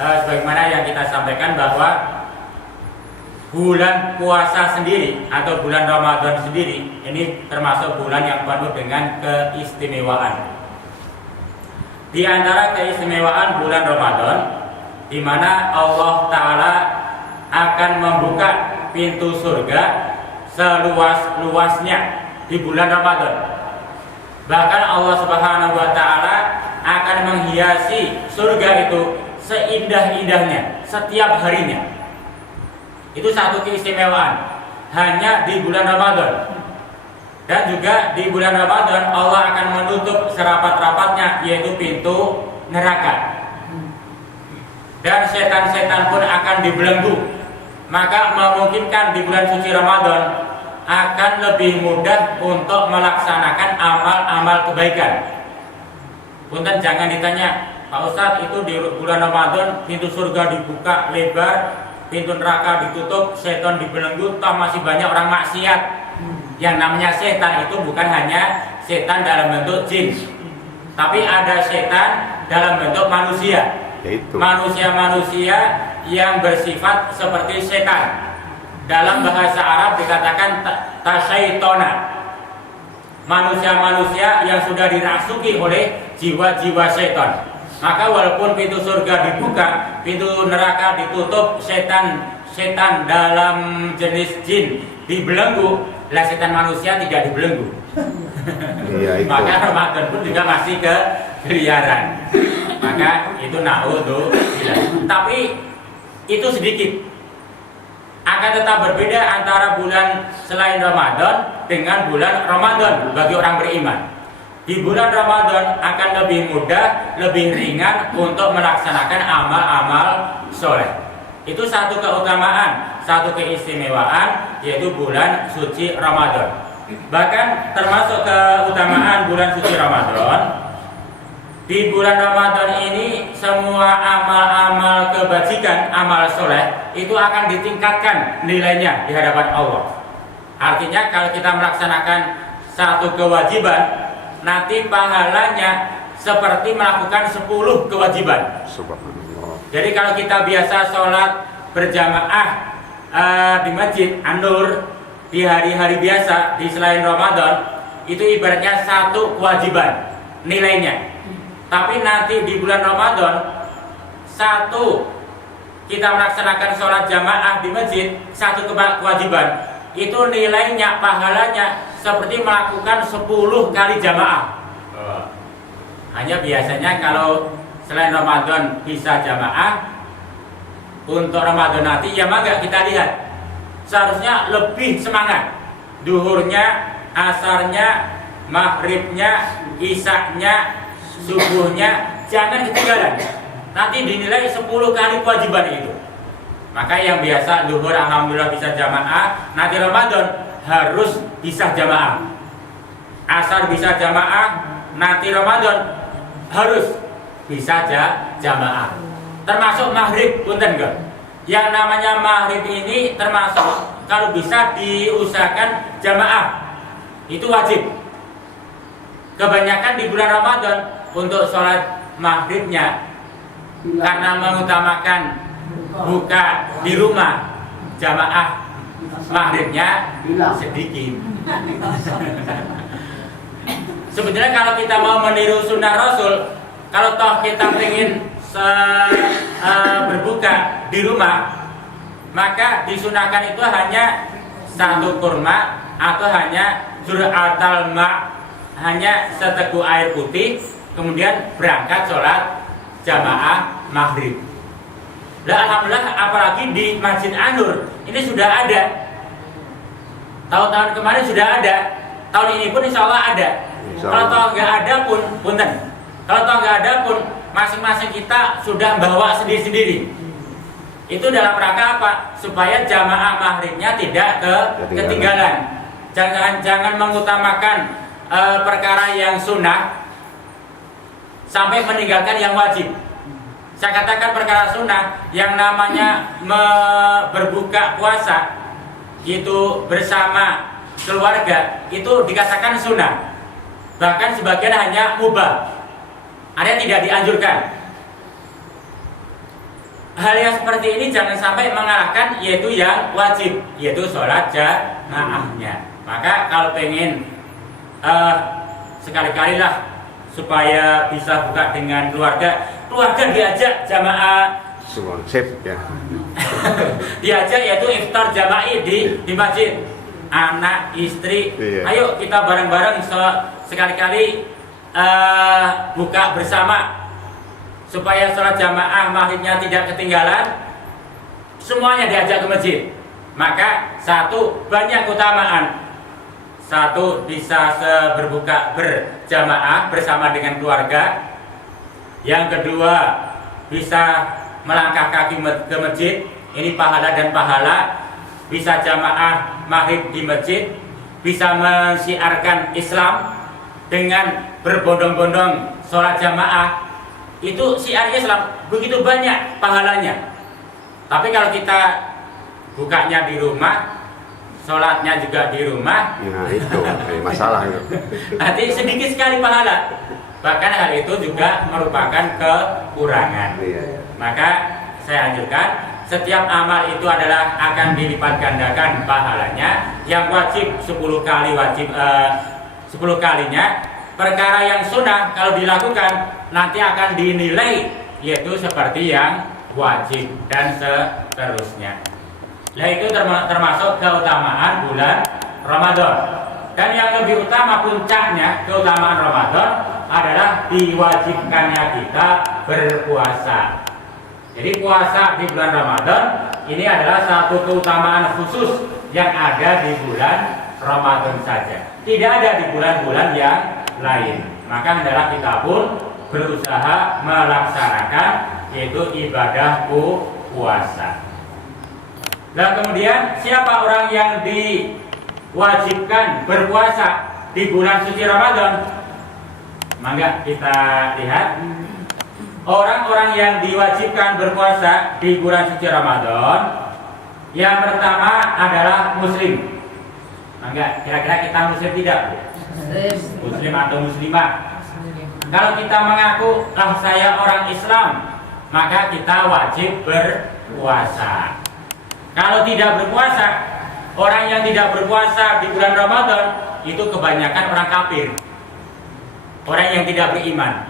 sebagaimana yang kita sampaikan bahwa bulan puasa sendiri atau bulan Ramadan sendiri ini termasuk bulan yang penuh dengan keistimewaan. Di antara keistimewaan bulan Ramadan, di mana Allah Ta'ala akan membuka pintu surga seluas-luasnya di bulan Ramadan. Bahkan Allah Subhanahu wa Ta'ala akan menghiasi surga itu seindah-indahnya setiap harinya. Itu satu keistimewaan hanya di bulan Ramadan. Dan juga di bulan Ramadan Allah akan menutup serapat-rapatnya, yaitu pintu neraka. Dan setan-setan pun akan dibelenggu. Maka memungkinkan di bulan suci Ramadan akan lebih mudah untuk melaksanakan amal-amal kebaikan. Punten jangan ditanya, Pak Ustadz, itu di bulan Ramadan pintu surga dibuka lebar, pintu neraka ditutup, setan dibelenggu, toh masih banyak orang maksiat. Yang namanya setan itu bukan hanya setan dalam bentuk jin, tapi ada setan dalam bentuk manusia. Manusia-manusia yang bersifat seperti setan. Dalam bahasa Arab dikatakan tasyaitona. Manusia-manusia yang sudah dirasuki oleh jiwa-jiwa setan. Maka walaupun pintu surga dibuka, pintu neraka ditutup, setan dalam jenis jin dibelenggu, lah setan manusia tidak dibelenggu. Iya, maka Ramadan pun juga masih keliaran. Maka itu naudzubillah. Tapi itu sedikit. Akan tetap berbeda antara bulan selain Ramadan dengan bulan Ramadan bagi orang beriman. Di bulan Ramadan akan lebih mudah, lebih ringan untuk melaksanakan amal-amal soleh. Itu satu keutamaan, satu keistimewaan, yaitu bulan suci Ramadan. Bahkan termasuk keutamaan bulan suci Ramadan, di bulan Ramadan ini semua amal-amal kebajikan, amal soleh itu akan ditingkatkan nilainya di hadapan Allah. Artinya kalau kita melaksanakan satu kewajiban, nanti pahalanya seperti melakukan 10 kewajiban. Jadi kalau kita biasa sholat berjamaah di masjid An-Nur di hari-hari biasa di selain Ramadan, itu ibaratnya satu kewajiban nilainya. Tapi nanti di bulan Ramadan, satu kita melaksanakan sholat jamaah di masjid, satu kewajiban, itu nilainya, pahalanya seperti melakukan 10 kali jamaah. Hanya biasanya kalau selain Ramadan bisa jamaah, untuk Ramadan nanti ya maka kita lihat seharusnya lebih semangat. Duhurnya, asarnya, maghribnya, isaknya, subuhnya jangan ketinggalan. Nanti dinilai 10 kali kewajiban itu. Maka yang biasa duhur alhamdulillah bisa jamaah, nanti Ramadan harus bisa jamaah. Asar bisa jamaah, nanti Ramadan harus bisa jamaah. Termasuk maghrib, punten enggak? Yang namanya maghrib ini termasuk kalau bisa diusahakan jamaah. Itu wajib. Kebanyakan di bulan Ramadan untuk sholat maghribnya karena mengutamakan buka di rumah, jamaah maghribnya sedikit. Sebenarnya kalau kita mau meniru sunnah Rasul, kalau toh kita ingin berbuka di rumah, maka disunahkan itu hanya satu kurma atau hanya jur'atal ma', hanya seteguk air putih, kemudian berangkat sholat jamaah maghrib. Nah, alhamdulillah apalagi di Masjid An-Nur ini sudah ada. Tahun-tahun kemarin sudah ada, tahun ini pun insya Allah ada. Kalau toh nggak ada pun, punten. Kalau toh nggak ada pun, masing-masing kita sudah bawa sendiri-sendiri. Itu dalam rangka apa? Supaya jamaah maghribnya tidak ketinggalan. Jangan mengutamakan perkara yang sunnah sampai meninggalkan yang wajib. Saya katakan perkara sunnah yang namanya berbuka puasa itu bersama keluarga itu dikatakan sunnah. Bahkan sebagian hanya mubah, ada yang tidak dianjurkan. hal yang seperti ini jangan sampai mengalahkan yaitu yang wajib, yaitu sholat jamaahnya. Maka kalau pengen sekali-kali lah supaya bisa buka dengan keluarga diajak jamaah, sip ya. diajak yaitu iftar jama'i di masjid, anak istri, Iya. ayo kita bareng-bareng sekali-kali buka bersama supaya sholat jamaah maghribnya tidak ketinggalan, semuanya diajak ke masjid. Maka satu, banyak keutamaan. Satu, bisa berbuka berjamaah bersama dengan keluarga. Yang kedua, bisa melangkah kaki ke masjid, ini pahala dan pahala. Bisa jamaah maghrib di masjid, bisa mensiarkan Islam dengan berbondong-bondong sholat jamaah. Itu syiar Islam, begitu banyak pahalanya. Tapi kalau kita bukanya di rumah, sholatnya juga di rumah, Nah itu masalah itu. nanti sedikit sekali pahala. Bahkan hal itu juga merupakan kekurangan. Iya. Maka saya anjurkan, setiap amal itu adalah akan dilipat gandakan pahalanya. Yang wajib 10 kali wajib 10 kalinya. Perkara yang sunnah kalau dilakukan nanti akan dinilai yaitu seperti yang wajib dan seterusnya. Nah itu termasuk keutamaan bulan Ramadan. Dan yang lebih utama puncaknya keutamaan Ramadan adalah diwajibkannya kita berpuasa. Jadi puasa di bulan Ramadan ini adalah satu keutamaan khusus yang ada di bulan Ramadan saja. Tidak ada di bulan-bulan yang lain. Maka hendaklah kita pun berusaha melaksanakan yaitu ibadah puasa. Dan kemudian siapa orang yang diwajibkan berpuasa di bulan suci Ramadan? Mangga kita lihat. Orang-orang yang diwajibkan berpuasa di bulan suci Ramadan, yang pertama adalah muslim. Mangga, kira-kira kita muslim tidak, Bu? Muslim atau muslimah? Kalau kita mengaku saya orang Islam, maka kita wajib berpuasa. Kalau tidak berpuasa, orang yang tidak berpuasa di bulan Ramadan itu kebanyakan orang kafir, orang yang tidak beriman,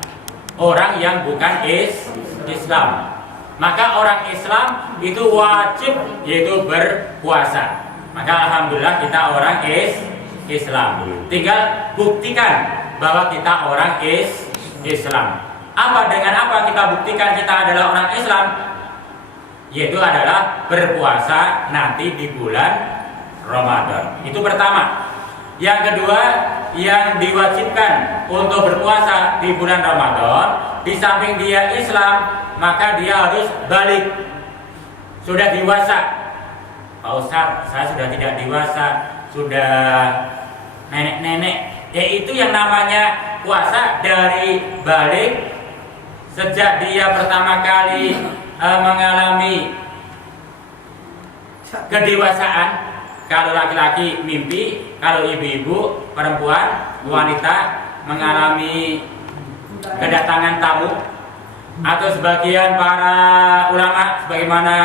orang yang bukan Islam. Maka orang Islam itu wajib yaitu berpuasa. Maka alhamdulillah kita orang Islam. Tinggal buktikan bahwa kita orang Islam. Dengan apa kita buktikan kita adalah orang Islam? Yaitu adalah berpuasa nanti di bulan Ramadan. Itu pertama. Yang kedua, yang diwajibkan untuk berpuasa di bulan Ramadan, di samping dia Islam, maka dia harus balik. Sudah dewasa. Pak Ustadz, saya sudah tidak dewasa, sudah nenek-nenek. Yaitu yang namanya puasa dari balik sejak dia pertama kali mengalami kedewasaan. Kalau laki-laki mimpi, kalau ibu-ibu, perempuan, wanita mengalami kedatangan tamu, atau sebagian para ulama sebagaimana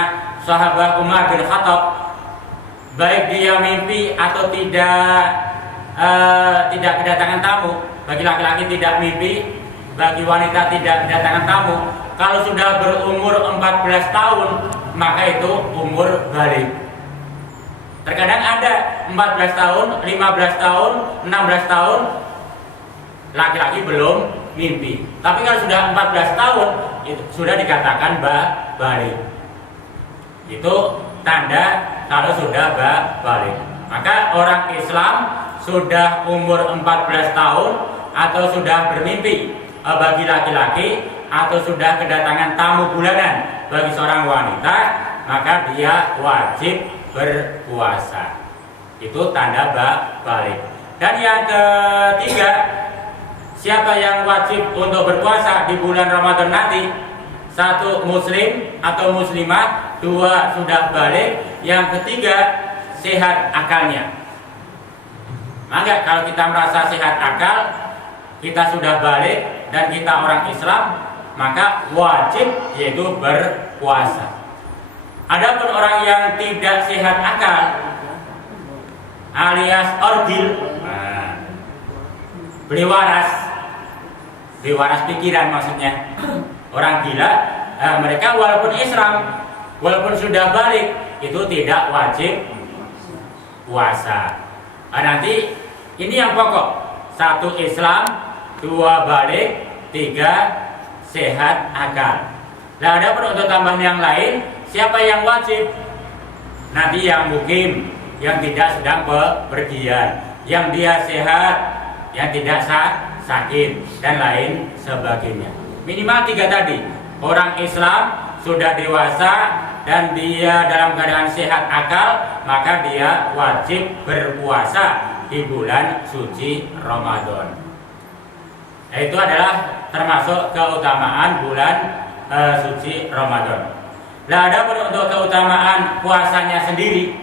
sahabat Umar bin Khattab, baik dia mimpi atau tidak kedatangan tamu, bagi laki-laki tidak mimpi, bagi wanita tidak kedatangan tamu. Kalau sudah berumur 14 tahun, maka itu umur balik. Terkadang ada 14 tahun, 15 tahun, 16 tahun laki-laki belum mimpi. Tapi kalau sudah 14 tahun itu sudah dikatakan balik. Itu tanda kalau sudah balik. Maka orang Islam sudah umur 14 tahun atau sudah bermimpi bagi laki-laki atau sudah kedatangan tamu bulanan bagi seorang wanita, maka dia wajib berpuasa. Itu tanda balik. Dan yang ketiga, siapa yang wajib untuk berpuasa di bulan Ramadan nanti? Satu, muslim atau muslimah. Dua, sudah balik. Yang ketiga, sehat akalnya. Maka kalau kita merasa sehat akal, kita sudah balik dan kita orang Islam, maka wajib yaitu berpuasa. Adapun orang yang tidak sehat akal alias ordil, beli waras pikiran maksudnya, orang gila, mereka walaupun Islam, walaupun sudah balik, itu tidak wajib puasa. Nanti ini yang pokok: 1 Islam, 2 balik, 3 sehat akal. Nah, ada pun untuk tambahan yang lain, siapa yang wajib? Nanti yang mukim, yang tidak sedang bepergian, yang dia sehat, yang tidak sakit, dan lain sebagainya. Minimal 3 tadi. Orang Islam sudah dewasa dan dia dalam keadaan sehat akal, maka dia wajib berpuasa di bulan suci Ramadan. Itu adalah termasuk keutamaan bulan suci Ramadan. Nah, ada pun untuk keutamaan puasanya sendiri.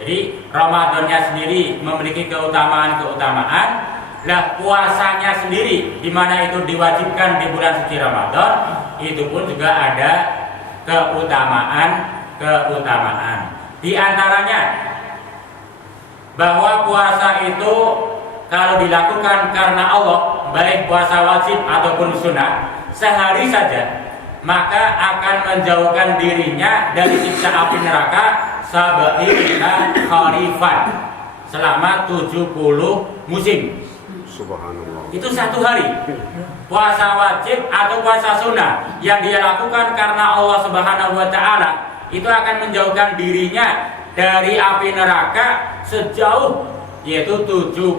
Jadi Ramadannya sendiri memiliki keutamaan. Nah, puasanya sendiri di mana itu diwajibkan di bulan suci Ramadan, itu pun juga ada keutamaan. Di antaranya bahwa puasa itu kalau dilakukan karena Allah, baik puasa wajib ataupun sunnah, sehari saja, maka akan menjauhkan dirinya dari siksa api neraka sab'ina kharifan, selama 70 musim. Subhanallah. Itu 1 hari. Puasa wajib atau puasa sunnah yang dia lakukan karena Allah Subhanahu wa Ta'ala, itu akan menjauhkan dirinya dari api neraka sejauh yaitu 70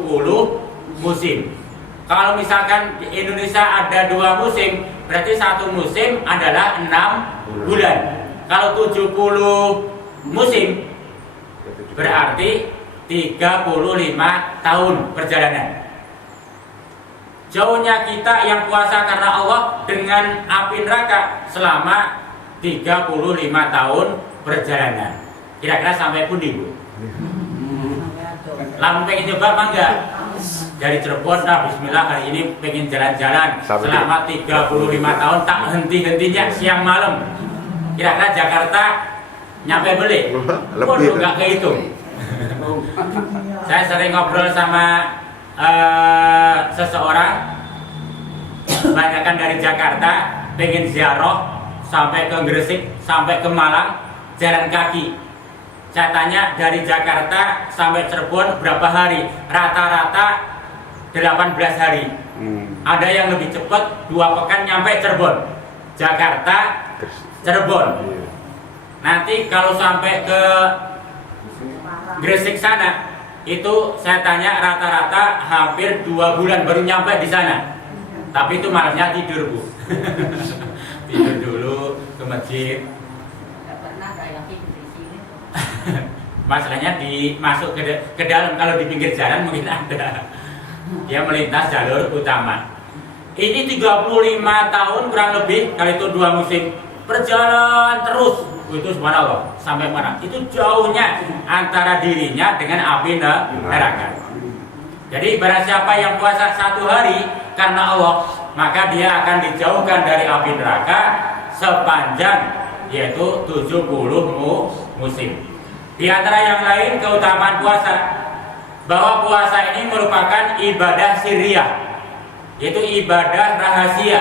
musim. Kalau misalkan di Indonesia ada 2 musim, berarti 1 musim adalah 6 bulan. Kalau 70 musim berarti 35 tahun perjalanan. Jauhnya kita yang puasa karena Allah dengan api neraka selama 35 tahun perjalanan. Kira-kira sampai pundi, Bu? Lalu pengen coba apa enggak? Dari Cirebon, nah bismillah hari ini pengen jalan-jalan selama 35 tahun tak henti-hentinya siang malam. Kira-kira Jakarta nyampe beli? Waduh, nggak kehitung. Saya sering ngobrol sama seseorang, banyakkan dari Jakarta, pengen ziarah sampai ke Gresik, sampai ke Malang, jalan kaki. Saya tanya dari Jakarta sampai Cirebon berapa hari? Rata-rata 18 hari. Ada yang lebih cepat 2 pekan nyampe Cirebon. Jakarta, Cirebon. Nanti kalau sampai ke Gresik sana, itu saya tanya rata-rata hampir 2 bulan baru nyampe di sana. Tapi itu malamnya tidur, Bu. Tidur dulu ke masjid. Masalahnya masuk ke dalam, kalau di pinggir jalan mungkin ada. Dia melintas jalur utama. Ini 35 tahun kurang lebih, kali itu 2 musim. Perjalanan terus. Itu subhanallah, sampai mana? Itu jauhnya antara dirinya dengan api neraka. Jadi barang siapa yang puasa 1 hari karena Allah, maka dia akan dijauhkan dari api neraka sepanjang yaitu 70 musim. Di antara yang lain keutamaan puasa, bahwa puasa ini merupakan ibadah sirriyah, yaitu ibadah rahasia.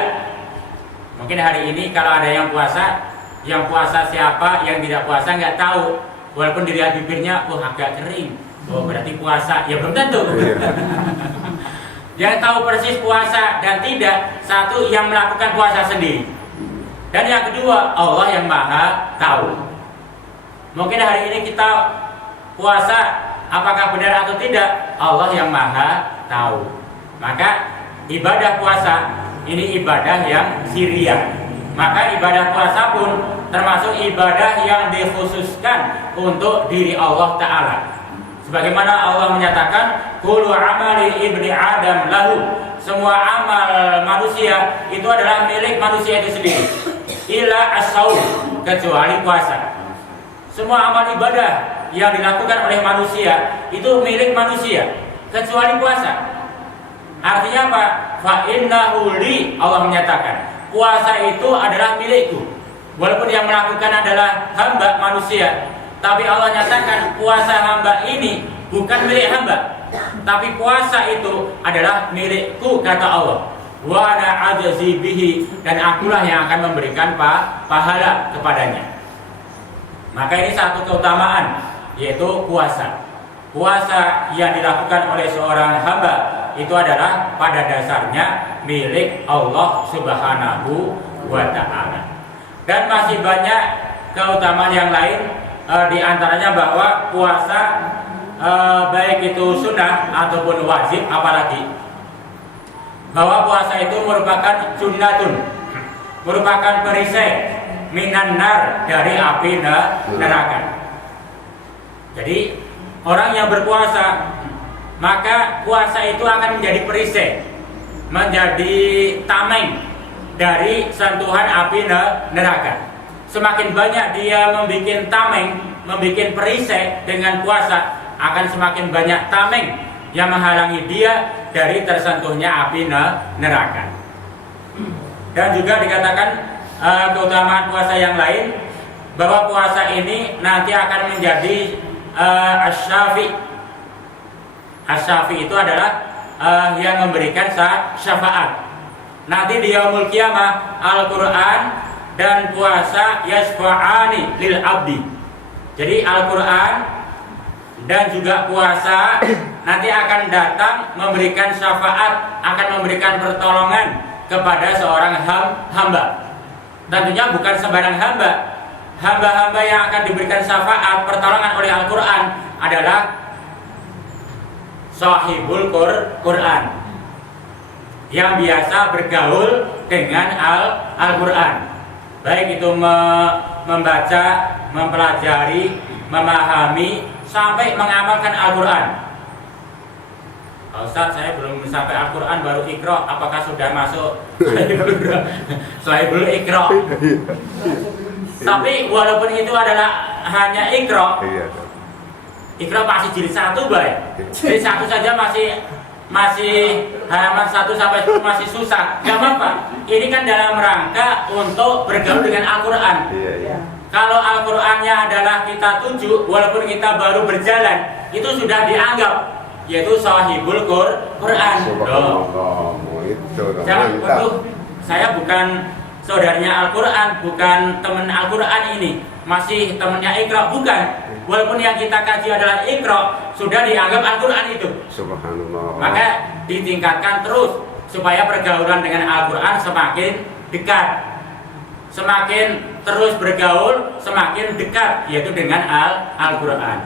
Mungkin hari ini kalau ada yang puasa siapa, yang tidak puasa nggak tahu. Walaupun dilihat bibirnya, agak kering, berarti puasa. Ya belum tentu. Yang tahu persis puasa dan tidak, satu yang melakukan puasa sendiri, dan yang kedua Allah yang maha tahu. Mungkin hari ini kita puasa, apakah benar atau tidak, Allah yang maha tahu. Maka ibadah puasa ini ibadah yang sirriyah. Maka ibadah puasa pun termasuk ibadah yang dikhususkan untuk diri Allah Ta'ala. Sebagaimana Allah menyatakan, kullu amali ibni Adam lahu, semua amal manusia itu adalah milik manusia itu sendiri, illa as-saum, kecuali puasa. Semua amal ibadah yang dilakukan oleh manusia itu milik manusia, kecuali puasa. Artinya apa? Fa innahu li, Allah menyatakan, puasa itu adalah milikku. Walaupun yang melakukan adalah hamba manusia, tapi Allah nyatakan puasa hamba ini bukan milik hamba, tapi puasa itu adalah milikku, kata Allah. Wa ana ajzi bihi, dan akulah yang akan memberikan pahala kepadanya. Maka ini satu keutamaan, yaitu puasa. Puasa yang dilakukan oleh seorang hamba itu adalah pada dasarnya milik Allah Subhanahu wa ta'ala. Dan masih banyak keutamaan yang lain, di antaranya bahwa puasa baik itu sunnah ataupun wajib, apalagi bahwa puasa itu merupakan sunnatun, merupakan perisai minan nar, dari api neraka. Jadi orang yang berpuasa, maka puasa itu akan menjadi perisai, menjadi tameng dari sentuhan api neraka. Semakin banyak dia membuat tameng, membuat perisai dengan puasa, akan semakin banyak tameng yang menghalangi dia dari tersentuhnya api neraka. Dan juga dikatakan keutamaan puasa yang lain, bahwa puasa ini nanti akan menjadi asy-syafi'. Asy-syafi' itu adalah yang memberikan syafaat. Nanti di yaumul qiyamah, Al-Quran dan puasa yasfa'ani lil abdi. Jadi Al-Quran dan juga puasa nanti akan datang memberikan syafaat, akan memberikan pertolongan kepada seorang hamba. Tentunya bukan sembarang hamba. Hamba-hamba yang akan diberikan syafaat, pertolongan oleh Al-Quran adalah sahibul Quran, yang biasa bergaul dengan Al-Quran, baik itu membaca, mempelajari, memahami, sampai mengamalkan Al-Quran. Ustaz, saya belum sampai Al-Quran, baru Iqra. Apakah sudah masuk Sahibul Iqra? Tapi walaupun itu adalah hanya Iqra, Iqra masih jilid 1 baik. Jadi 1 saja masih halaman 1 sampai 10 masih susah. Gak apa-apa. Ini kan dalam rangka untuk bergaul dengan Al-Quran. Kalau Al-Qurannya adalah kita tuju, walaupun kita baru berjalan, itu sudah dianggap yaitu sahibul Quran. Jangan waduh, saya bukan saudaranya Al-Quran, bukan teman Al-Quran ini, masih temannya Iqra, bukan. Walaupun yang kita kaji adalah Iqra, sudah dianggap Al-Quran itu. Subhanallah. Maka ditingkatkan terus supaya pergaulan dengan Al-Quran semakin dekat. Semakin terus bergaul, semakin dekat, yaitu dengan Al-Quran.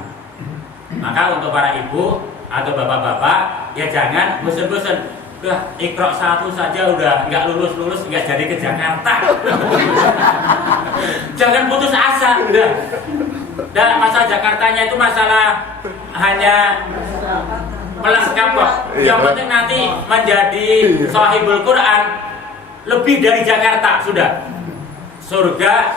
Maka untuk para ibu atau bapak-bapak, ya jangan bosan-bosan. Udah Iqra 1 saja udah nggak lulus, nggak jadi ke Jakarta. Jangan putus asa, udah. Dan masalah Jakartanya itu masalah hanya pelengkap kok. Yang penting nanti menjadi sahibul Quran lebih dari Jakarta sudah. Surga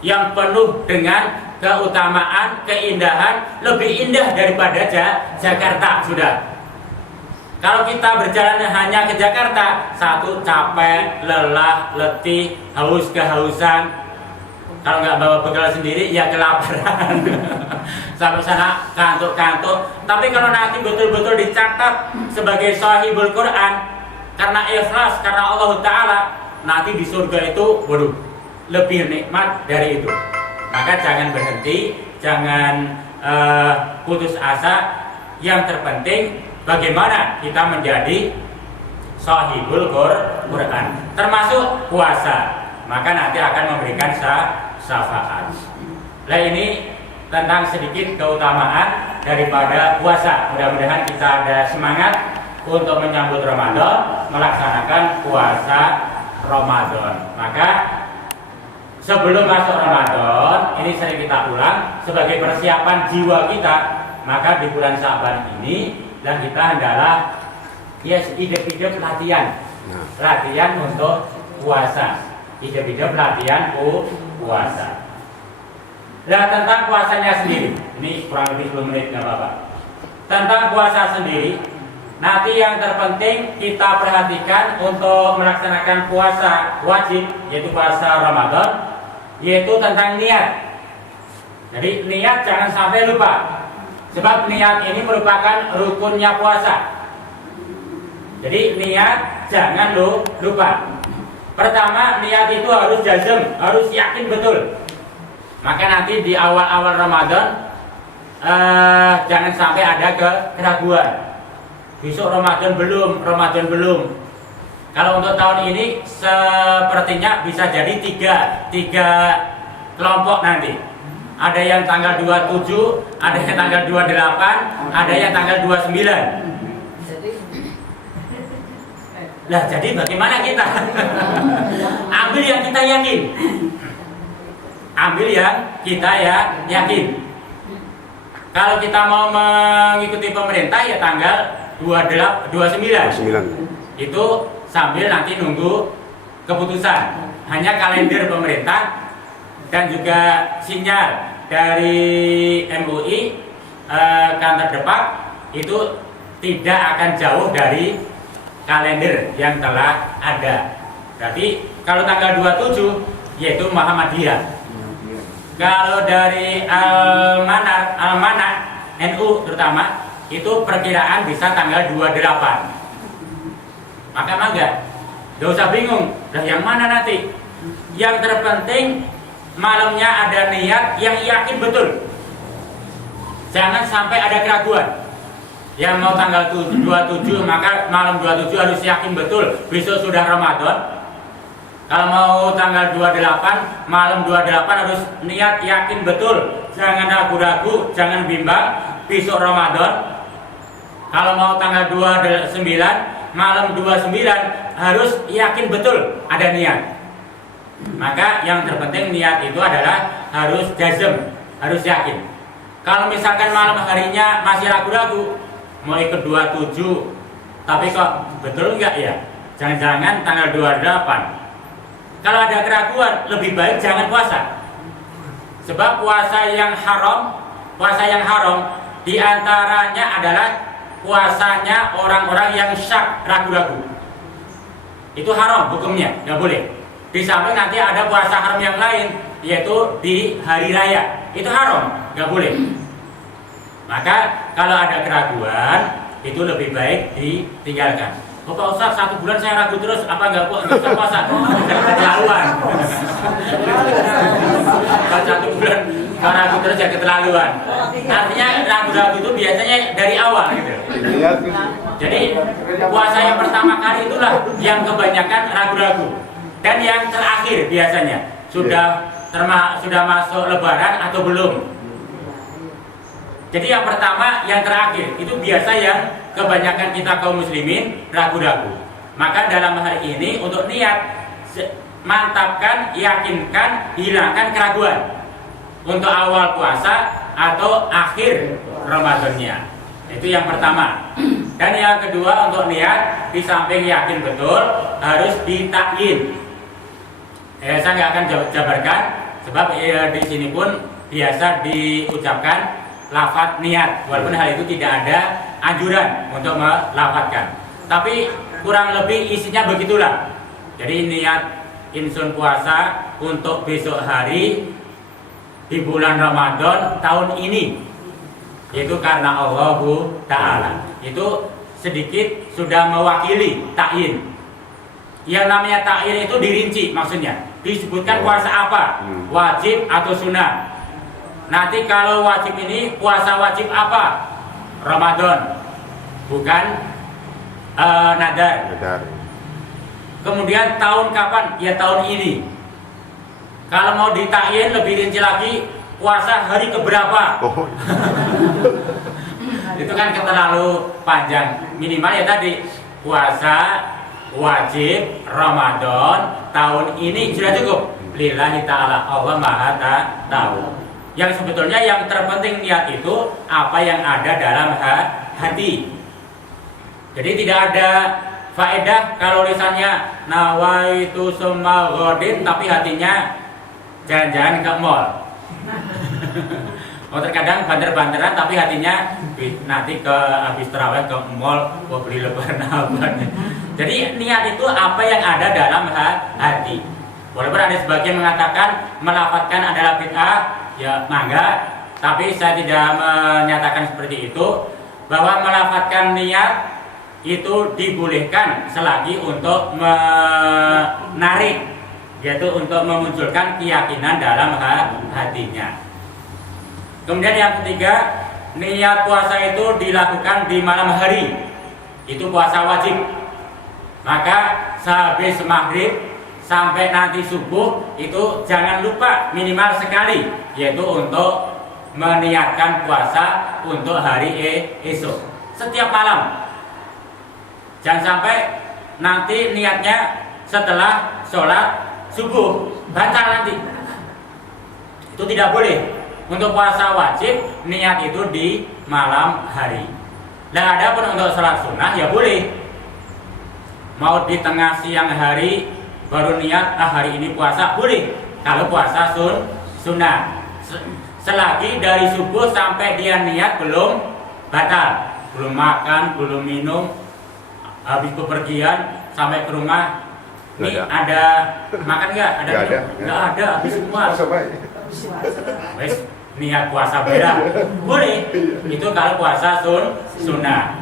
yang penuh dengan keutamaan, keindahan, lebih indah daripada Jakarta sudah. Kalau kita berjalan hanya ke Jakarta, satu capek, lelah, letih, haus, kehausan. Kalau nggak bawa bekal sendiri, ya kelaparan. Sampai sana kantuk-kantuk. Tapi kalau nanti betul-betul dicatat sebagai sahibul Quran, karena ikhlas, karena Allah Ta'ala, nanti di surga itu, waduh, lebih nikmat dari itu. Maka jangan berhenti, jangan putus asa. Yang terpenting bagaimana kita menjadi sahibul Quran, termasuk puasa. Maka nanti akan memberikan syafaat. Nah, ini tentang sedikit keutamaan daripada puasa. Mudah-mudahan kita ada semangat untuk menyambut Ramadan, melaksanakan puasa Ramadan. Maka sebelum masuk Ramadan, ini sering kita ulang sebagai persiapan jiwa kita. Maka di bulan Syaban ini, dan kita hendaklah hidup-hidup latihan untuk puasa. Hidup-hidup latihan puasa. Nah, tentang puasanya sendiri, ini kurang lebih 10 menit, nggak apa-apa. Tentang puasa sendiri, Nanti yang terpenting kita perhatikan untuk melaksanakan puasa wajib, yaitu puasa Ramadan, yaitu tentang niat. Jadi niat jangan sampai lupa, sebab niat ini merupakan rukunnya puasa. Jadi niat jangan lupa. Pertama, niat itu harus jazm, harus yakin betul. Maka nanti di awal-awal Ramadan jangan sampai ada keraguan. Besok Ramadan belum. Kalau untuk tahun ini sepertinya bisa jadi tiga kelompok nanti. Ada yang tanggal 27, ada yang tanggal 28, ada yang tanggal 29. Lah jadi bagaimana kita? Ambil yang kita yakin. Ambil yang kita yakin. Kalau kita mau mengikuti pemerintah ya tanggal 29. Itu sambil nanti nunggu keputusan. Hanya kalender pemerintah dan juga sinyal dari MUI kantor Depak itu tidak akan jauh dari kalender yang telah ada. Berarti kalau tanggal 27 yaitu Muhammadiyah. Kalau dari Almanah NU terutama itu perkiraan bisa tanggal 28. Maka mangga, gak usah bingung, dan yang mana nanti? Yang terpenting malamnya ada niat yang yakin betul. Jangan sampai ada keraguan. Yang mau tanggal 27 maka malam 27 harus yakin betul besok sudah Ramadan. Kalau mau tanggal 28, malam 28 harus niat yakin betul. Jangan ragu-ragu, jangan bimbang besok Ramadan. Kalau mau tanggal 29, malam 29 harus yakin betul ada niat. Maka yang terpenting niat itu adalah harus jazm, harus yakin. Kalau misalkan malam harinya masih ragu-ragu, mau ikut 27, tapi kok betul enggak ya? Jangan-jangan tanggal 28. Kalau ada keraguan, lebih baik jangan puasa. Sebab puasa yang haram diantaranya adalah puasanya orang-orang yang syak, ragu-ragu. Itu haram hukumnya, nggak boleh. Di samping nanti ada puasa haram yang lain, yaitu di hari raya. Itu haram, nggak boleh. Maka kalau ada keraguan, itu lebih baik ditinggalkan. Oh Pak Ustaz, 1 bulan saya ragu terus, apa nggak usah puasa? Keterlaluan. Kalau 1 bulan kalau ragu terus ya keterlaluan. Artinya ragu-ragu itu biasanya dari awal gitu. Jadi puasa yang pertama kali itulah yang kebanyakan ragu-ragu. Dan yang terakhir biasanya sudah masuk Lebaran atau belum. Jadi yang pertama, yang terakhir itu biasa yang kebanyakan kita kaum muslimin ragu-ragu. Maka dalam hal ini untuk niat mantapkan, yakinkan, hilangkan keraguan untuk awal puasa atau akhir Ramadannya. Itu yang pertama. Dan yang kedua untuk niat di samping yakin betul harus ditakyin. Saya nggak akan jabarkan sebab di sini pun biasa diucapkan lafaz niat, walaupun hal itu tidak ada anjuran untuk melafazkan. Tapi kurang lebih isinya begitulah. Jadi niat insun puasa untuk besok hari di bulan Ramadan tahun ini, yaitu karena Allah Ta'ala. Itu sedikit sudah mewakili takyin. Yang namanya takyin itu dirinci, maksudnya disebutkan puasa apa, wajib atau sunnah. Nanti kalau wajib ini puasa wajib apa? Ramadan, bukan nadar. Kemudian tahun kapan? Ya tahun ini. Kalau mau ditakyin lebih rinci lagi, puasa hari keberapa? Oh. Itu kan terlalu panjang. Minimal ya tadi puasa wajib Ramadan tahun ini sudah cukup. Lillahi ta'ala, Allah Maha tahu. Yang sebetulnya yang terpenting niat itu apa yang ada dalam hati. Jadi tidak ada faedah kalau lisannya nawaitu summa ghadin tapi hatinya jalan-jalan ke mall. Oh, terkadang banter-banteran tapi hatinya nanti ke habis terawih ke mall mau beli lebaran apa. Jadi niat itu apa yang ada dalam hati. Walaupun ada sebagian mengatakan melafadzkan adalah bid'ah, ya mangga, tapi saya tidak menyatakan seperti itu, bahwa melafadzkan niat itu dibolehkan selagi untuk menarik, yaitu untuk memunculkan keyakinan dalam hatinya. Kemudian yang ketiga, niat puasa itu dilakukan di malam hari, itu puasa wajib. Maka sehabis maghrib sampai nanti subuh itu jangan lupa minimal sekali, yaitu untuk meniatkan puasa untuk hari esok setiap malam. Jangan sampai nanti niatnya setelah sholat subuh batal nanti, itu tidak boleh. Untuk puasa wajib niat itu di malam hari. Dan ada pun untuk sholat sunnah ya boleh, mau di tengah siang hari baru niat hari ini puasa boleh, kalau puasa sunnah. Selagi dari subuh sampai dia niat belum batal, belum makan, belum minum, habis bepergian sampai ke rumah, ini ada makan nggak? Ada minum? Nggak ada, habis semua. Wes niat puasa beda, boleh. Itu kalau puasa sunnah.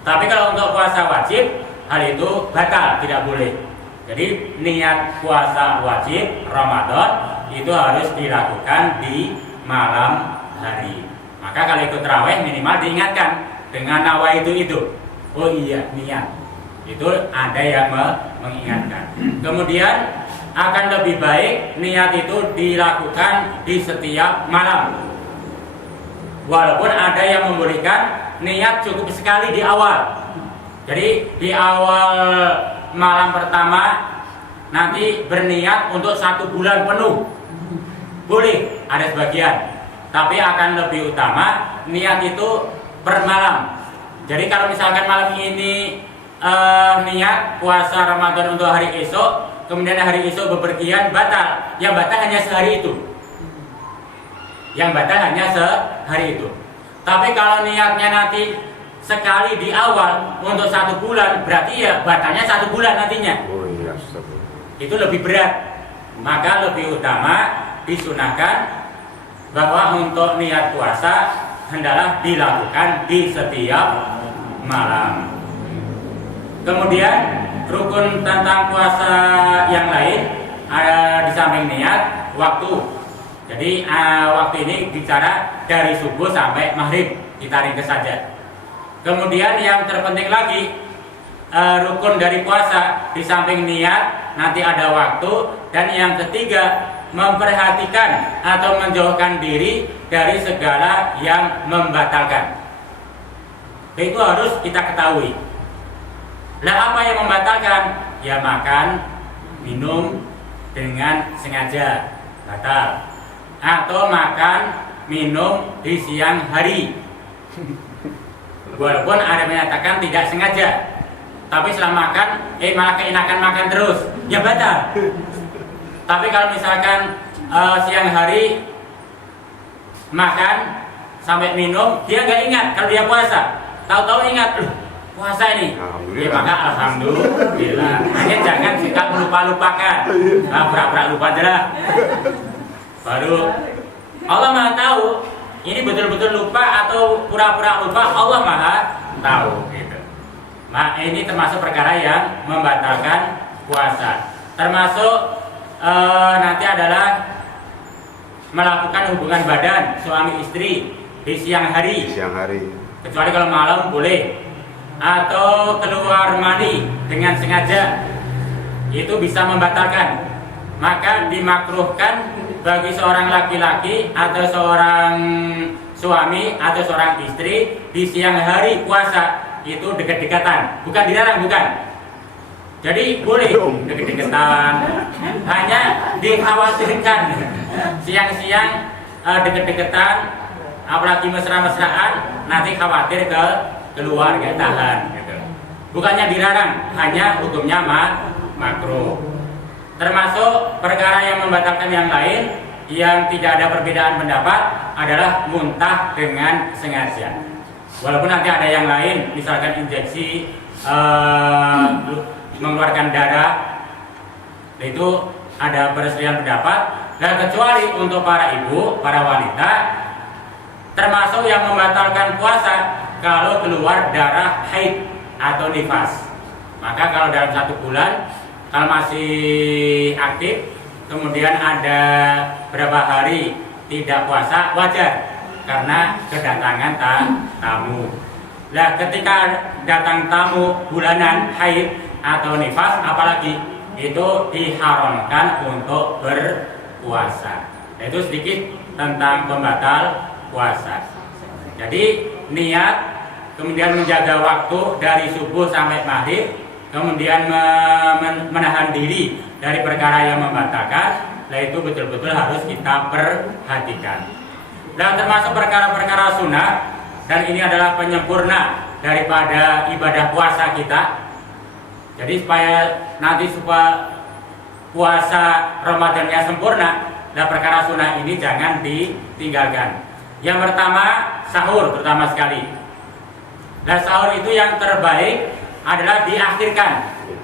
Tapi kalau untuk puasa wajib, hal itu batal, tidak boleh. Jadi niat puasa wajib Ramadan itu harus dilakukan di malam hari. Maka kalau ikut tarawih minimal diingatkan dengan nawaitu itu. Oh iya, niat. Itu ada yang mengingatkan. Kemudian akan lebih baik niat itu dilakukan di setiap malam. Walaupun ada yang memberikan niat cukup sekali di awal. Jadi di awal malam pertama nanti berniat untuk 1 bulan penuh, boleh, ada sebagian. Tapi akan lebih utama niat itu per malam. Jadi kalau misalkan malam ini niat puasa Ramadan untuk hari esok, kemudian hari esok bepergian, batal. Yang batal hanya sehari itu. Yang batal hanya sehari itu. Tapi kalau niatnya nanti sekali di awal untuk 1 bulan, berarti ya batalnya 1 bulan nantinya. Oh iya, itu lebih berat. Maka lebih utama disunahkan bahwa untuk niat puasa hendaklah dilakukan di setiap malam. Kemudian rukun tentang puasa yang lain ada di samping niat, waktu. Jadi waktu ini bicara dari subuh sampai maghrib, ditarik ke saja. Kemudian yang terpenting lagi, rukun dari puasa di samping niat nanti ada waktu. Dan yang ketiga, memperhatikan atau menjauhkan diri dari segala yang membatalkan. Itu harus kita ketahui. Lah apa yang membatalkan? Ya makan, minum dengan sengaja batal. Atau makan, minum di siang hari. Walaupun ada menyatakan tidak sengaja, tapi setelah makan, malah keenakan makan terus, ya batal. Tapi kalau misalkan siang hari makan sampai minum, dia nggak ingat kalau dia puasa. Tahu-tahu ingat, puasa ini. Ya maka alhamdulillah. Hanya jangan sikap melupa-lupakan. Pura-pura lupa aja lah. Baru Allah Maha tahu ini betul-betul lupa atau pura-pura lupa, Allah Maha tahu gitu. Nah, ini termasuk perkara yang membatalkan puasa. Termasuk nanti adalah melakukan hubungan badan suami istri di siang hari. Kecuali kalau malam boleh. Atau keluar mani dengan sengaja, itu bisa membatalkan. Maka dimakruhkan bagi seorang laki-laki atau seorang suami atau seorang istri di siang hari puasa itu dekat-dekatan, bukan dilarang, bukan. Jadi boleh dekat-dekatan, hanya dikhawatirkan siang-siang dekat-dekatan, apalagi mesra-mesraan, nanti khawatir ke keluarga tahan. Gitu. Bukannya dilarang, hanya hukumnya makruh. Termasuk perkara yang membatalkan yang lain, yang tidak ada perbedaan pendapat adalah muntah dengan sengaja. Walaupun nanti ada yang lain, misalkan injeksi mengeluarkan darah, itu ada perselisihan pendapat. Dan kecuali untuk para ibu, para wanita, termasuk yang membatalkan puasa kalau keluar darah haid atau nifas. Maka kalau dalam 1 bulan, kalau masih aktif, kemudian ada berapa hari tidak puasa, wajar karena kedatangan tamu. Nah, ketika datang tamu bulanan haid atau nifas, apalagi itu diharamkan untuk berpuasa. Itu sedikit tentang pembatal puasa. Jadi niat, kemudian menjaga waktu dari subuh sampai maghrib, kemudian menahan diri dari perkara yang membatalkan, nah itu betul-betul harus kita perhatikan. Dan termasuk perkara-perkara sunnah, dan ini adalah penyempurna daripada ibadah puasa kita. Jadi supaya puasa Ramadannya sempurna, dan perkara sunnah ini jangan ditinggalkan. Yang pertama, sahur terutama sekali. Dan sahur itu yang terbaik adalah diakhirkan.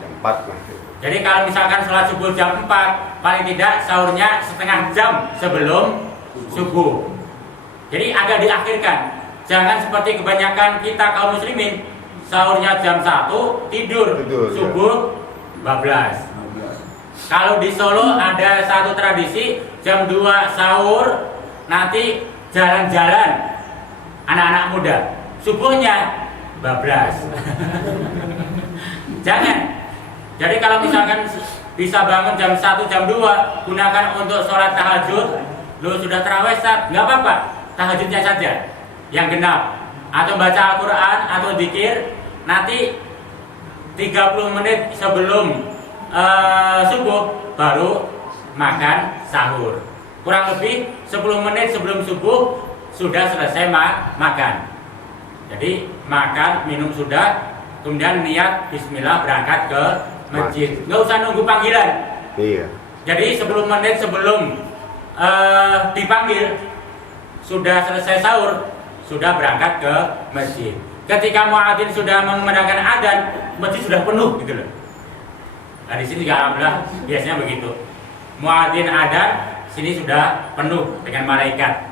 Jam 4 lah. Jadi kalau misalkan sholat subuh jam 4, paling tidak sahurnya setengah jam sebelum subuh. Jadi agak diakhirkan. Jangan seperti kebanyakan kita kaum muslimin, sahurnya jam 1, tidur subuh bablas. Kalau di Solo ada satu tradisi, jam 2 sahur, nanti jalan-jalan anak-anak muda, subuhnya bablas. Jangan. Jadi kalau misalkan bisa bangun jam 1, jam 2, gunakan untuk sholat tahajud. Lu sudah tarawih, nggak apa-apa, tahajudnya saja yang genap, atau baca Al-Quran atau zikir. Nanti 30 menit sebelum subuh baru makan sahur. Kurang lebih 10 menit sebelum subuh sudah selesai makan. Jadi makan, minum sudah, kemudian niat bismillah berangkat ke masjid. Nggak usah nunggu panggilan. Iya. Jadi 10 menit sebelum dipanggil sudah selesai sahur, sudah berangkat ke masjid. Ketika muadzin sudah memandangkan adzan, masjid sudah penuh gitu loh. Nah, di sini juga alhamdulillah biasanya begitu. Muadzin adzan, sini sudah penuh dengan malaikat.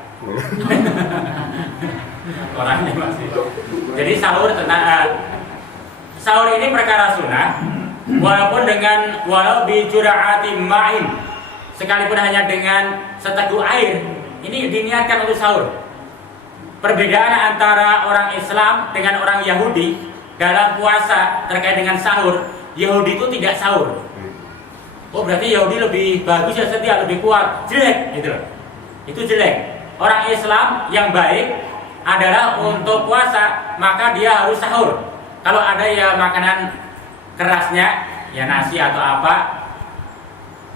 Orangnya masih. Jadi sahur sahur ini perkara sunnah, walau bijura'ati ma'in, sekalipun hanya dengan seteguk air, ini diniatkan untuk sahur. Perbedaan antara orang Islam dengan orang Yahudi dalam puasa terkait dengan sahur, Yahudi itu tidak sahur. Oh, berarti Yahudi lebih bagus ya, setia, lebih kuat. Jelek gitu loh. Itu jelek. Orang Islam yang baik adalah untuk puasa, maka dia harus sahur. Kalau ada ya makanan kerasnya, ya nasi atau apa.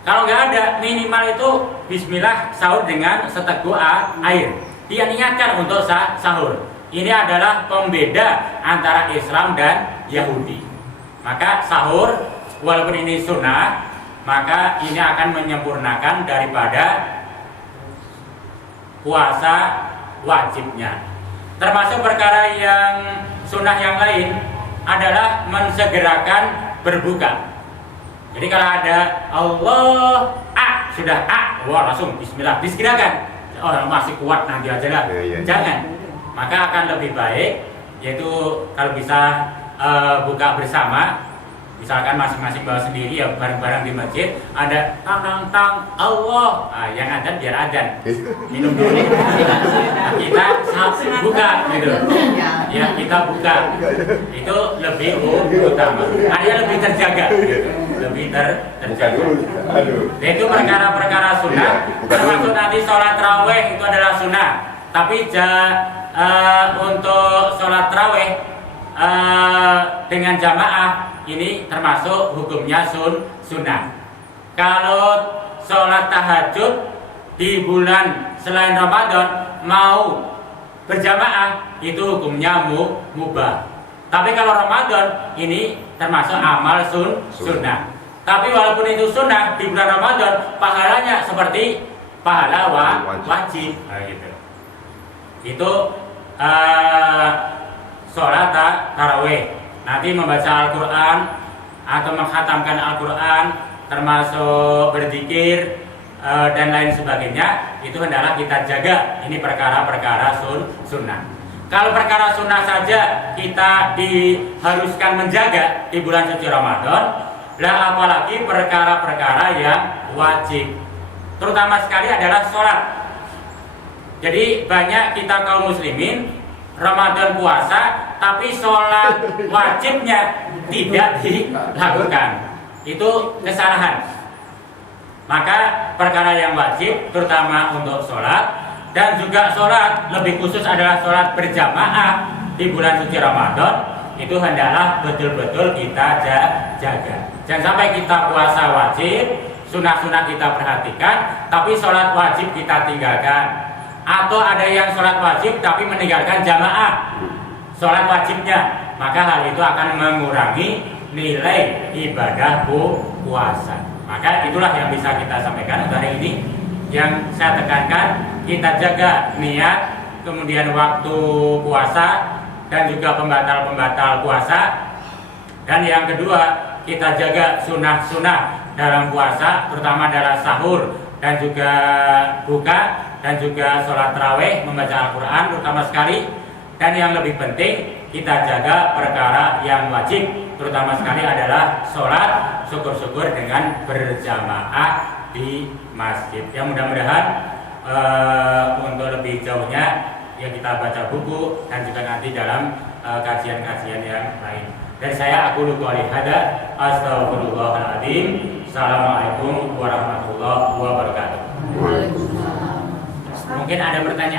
Kalau nggak ada, minimal itu bismillah sahur dengan seteguk air. Dia niatkan untuk sahur. Ini adalah pembeda antara Islam dan Yahudi. Maka sahur, walaupun ini sunnah, maka ini akan menyempurnakan daripada puasa wajibnya. Termasuk perkara yang sunnah yang lain adalah mensegerakan berbuka. Jadi kalau ada Allah sudah wah langsung bismillah, disegerakan. Oh masih kuat nanti aja lah. Jangan. Maka akan lebih baik yaitu kalau bisa buka bersama. Misalkan masing-masing bawa sendiri ya bareng-bareng di masjid, ada tang Allah, yang adzan biar adzan, minum dulu, kita buka gitu, ya kita buka, itu lebih utama, artinya lebih terjaga, gitu. Lebih terjaga. Itu perkara-perkara sunnah, termasuk nanti sholat tarawih itu adalah sunnah, tapi untuk sholat tarawih dengan jamaah ini termasuk hukumnya sunnah. Kalau sholat tahajud di bulan selain Ramadan mau berjamaah itu hukumnya mubah. Tapi kalau Ramadan ini termasuk amal sunnah. Tapi walaupun itu sunnah di bulan Ramadan pahalanya seperti pahala wajib. Nah, gitu. Itu sholat tarawih. Nanti membaca Al-Quran atau menghatamkan Al-Quran, termasuk berzikir dan lain sebagainya, itu hendaklah kita jaga. Ini perkara-perkara sunnah. Kalau perkara sunnah saja kita diharuskan menjaga di bulan suci Ramadan, lah apalagi perkara-perkara yang wajib. Terutama sekali adalah sholat. Jadi banyak kita kaum muslimin Ramadan puasa, tapi sholat wajibnya tidak dilakukan. Itu kesalahan. Maka perkara yang wajib, terutama untuk sholat, dan juga sholat lebih khusus adalah sholat berjamaah di bulan suci Ramadan, itu hendaklah betul-betul kita jaga. Jangan sampai kita puasa wajib, sunah-sunah kita perhatikan, tapi sholat wajib kita tinggalkan. Atau ada yang sholat wajib tapi meninggalkan jamaah sholat wajibnya, maka hal itu akan mengurangi nilai ibadah puasa. Maka itulah yang bisa kita sampaikan untuk hari ini. Yang saya tekankan, kita jaga niat, kemudian waktu puasa, dan juga pembatal-pembatal puasa. Dan yang kedua, kita jaga sunah-sunah dalam puasa, terutama dalam sahur dan juga buka, dan juga sholat tarawih, membaca Al-Quran terutama sekali. Dan yang lebih penting, kita jaga perkara yang wajib, terutama sekali adalah sholat syukur-syukur dengan berjamaah di masjid. Yang mudah-mudahan untuk lebih jauhnya ya kita baca buku dan juga nanti dalam kajian-kajian yang lain. Dari saya, aku qouli hada, astagfirullahaladzim. Assalamualaikum warahmatullahi wabarakatuh. Mungkin ada pertanyaan.